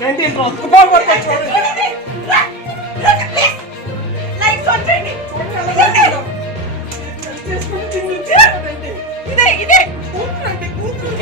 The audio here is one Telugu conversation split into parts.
రండి రొక్కుపోతే చూడండి. ఇదే ఇదే కూతురండి కూతురు.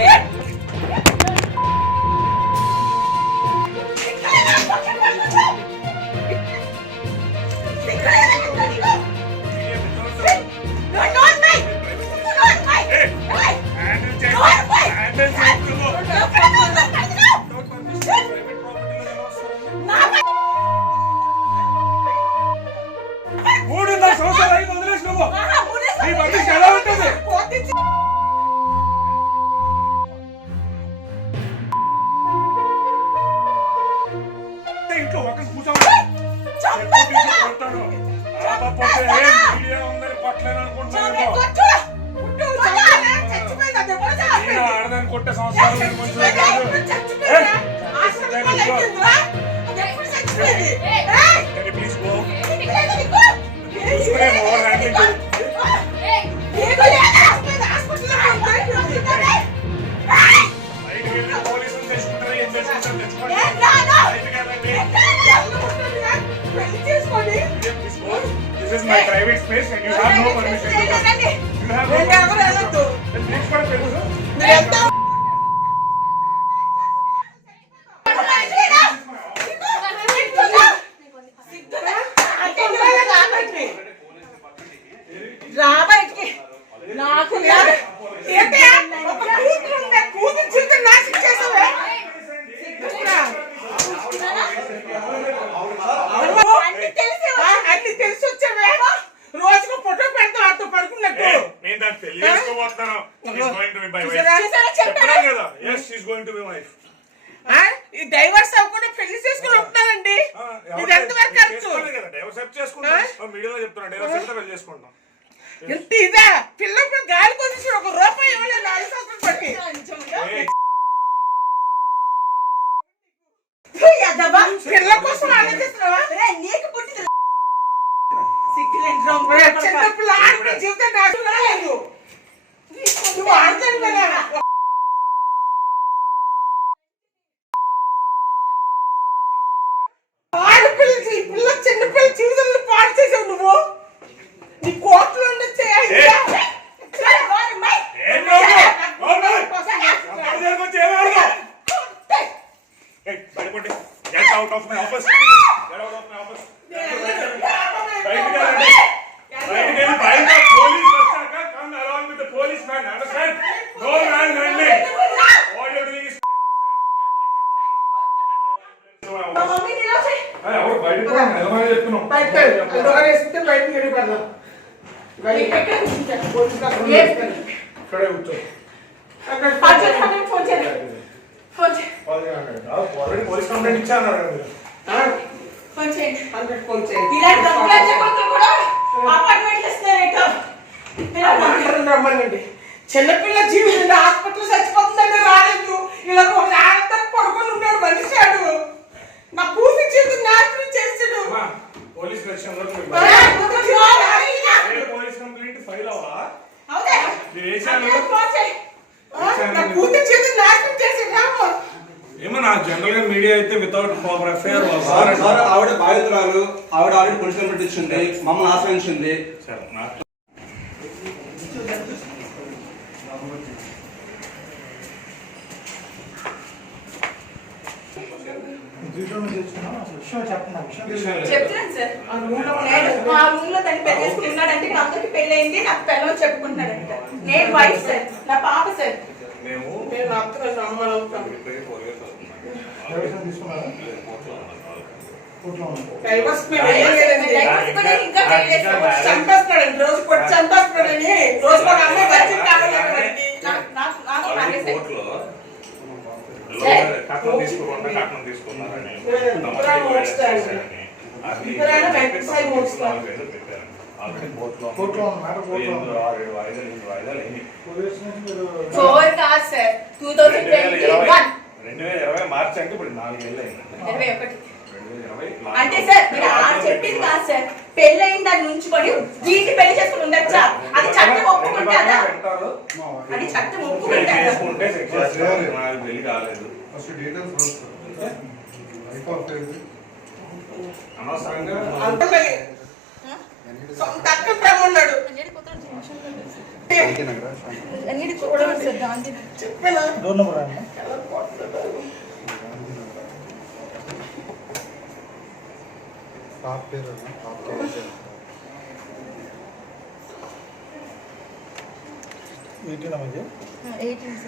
ఇంట్లో ఒక కూర్చోండి ఆడదాన్ని కొట్టే సంవత్సరాలు ప్లీజ్ గో చూసుకునే ఓవర్ హ్యాండ్లింగ్ బయటికి వెళ్ళి పోలీసులు తెచ్చుకుంటారు ఏం తెచ్చుకుంటారు తెచ్చుకోండి This is my private space and you have no permission to come. You have no permission to come. Then please come and రాబట్టి నాకు కూతురు జీవితం నాశనం చేసావే. అన్ని తెలిసి వచ్చావే. రోజుకు ఫోటో పెడతావు ఆడుతూ పడుకున్నట్టు. ఈ డైవర్స్ అవ్వకుండా పెళ్లి చేసుకుని ఉంటానండి. ఇది ఎంతవరకు ఖర్చు? ఎంత ఇదా పిల్లప్పుడు గాలి కొద్ది ఒక రూపాయి ఇవ్వలేదు 4 సంవత్సరాలు పట్టి. పిల్ల కోసం ఆలోచిస్తున్నావా? నీకు పుట్టిన చిన్నపిల్ల ఆడుకునే జీవితం నాకు రాలేదు. నువ్వు ఆడతాను కదా. ఆడపిల్ల పిల్ల చిన్నపిల్ల జీవితంలో పాడు చేసావు నువ్వు. నీ కోట్లు ఉండొచ్చే. Get out of my office. Get out of my office. Police come along with the policeman. Understand? No man handling. All you're doing is. Police complaint ఇచ్చాను. రమ్మనండి. చిన్నపిల్ల జీవితం హాస్పిటల్ చచ్చిపోతుందంటే రాలేదు. ఇలా ఆడతాను పడుకొని ఉన్నాడు మనిషాడు. నా కూతురు జీవితం నాశనం చేసాడు. పోలీస్ కంప్లైంట్ ఫైల్ అవ్వా? నా కూతురు జీవితం నాశనం చేసాడు. ఏమో నా జనరల్ గా మీడియా అయితే వితౌట్ ఎఫ్ఐఆర్ ఆవిడ బాధితురాలు. ఆవిడ ఆల్రెడీ పోలీస్ కంప్లైంట్ ఇచ్చింది, మమ్మల్ని ఆశ్రయించింది. చెప్తున్నాను సార్. ఆ రూమ్ లో దాన్ని పెళ్లి ఉన్నాడంటే అందరికి పెళ్లి అయింది. నాకు పిల్లలు చెప్పుకుంటున్నాడంట. నేను వైఫ్ సార్, నా పాప సార్. చంపేస్తాడండి. రోజు కొట్టి చంపేస్తాడని రోజు ఒక అమ్మాయి వచ్చి కావాలి. మార్చి అంటే ఇప్పుడు 4 ఏళ్ళు అయింది. అంటే సార్ మీరు చెప్పింది కాదు సార్. పెళ్ళైన దాన్ని ఉంచుకొని వీటి పెళ్లి చేసుకుని ఉండొచ్చా? అది చట్టం ఒప్పుకుంటారా? అది చట్టం ఒప్పుకుంటారా? పెళ్లి కాలేదు. ఫస్ట్ డీటెయిల్స్ లైఫ్ ఆఫ్ అనవసరంగా అంతలే సొంత అక్క ప్రేమన్నాడు చెప్పాను పాప పేరు ఎయిటీన్